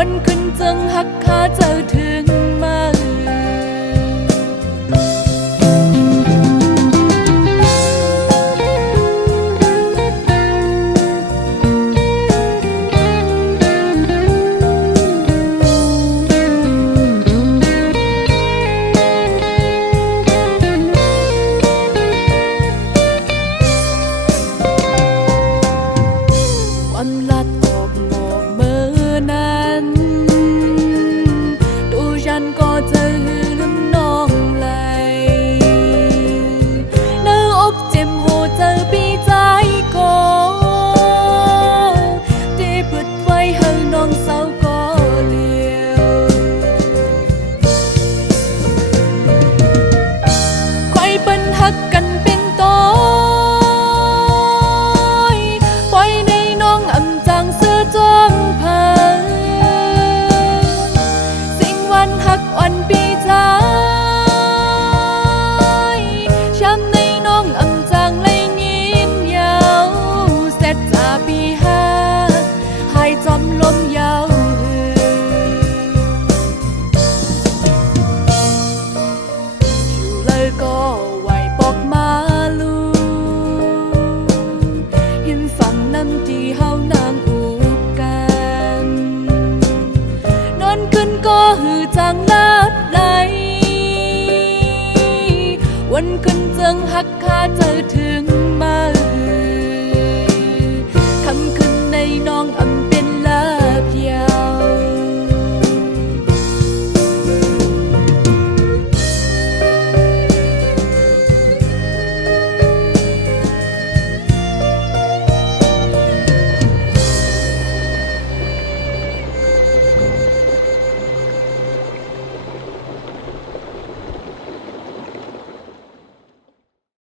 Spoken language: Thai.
วันขึ้นจังหักขาเจ้าถึงมาวันลัดออกหมอกเมื่อนั้นดูฉันก็จะหือน้ำนองไหลเนื้ออกเจ็บหัวเจอปีใจก็ที่เปิดไว้ให้น้องสาวก็เลี้ยวใครเป็นหักกันเป็นต้นวันปีใจช้ำในน้องอำจางเลยยินยาวเสร็จจากปีห้าให้จอมลมยาวอยู่เลยก็ไหวปอกมาลูหินฝั่งนั้นที่เฮานางอูกันนอนขึ้นก็หือจางลับไหลวันขึ้นจังหัก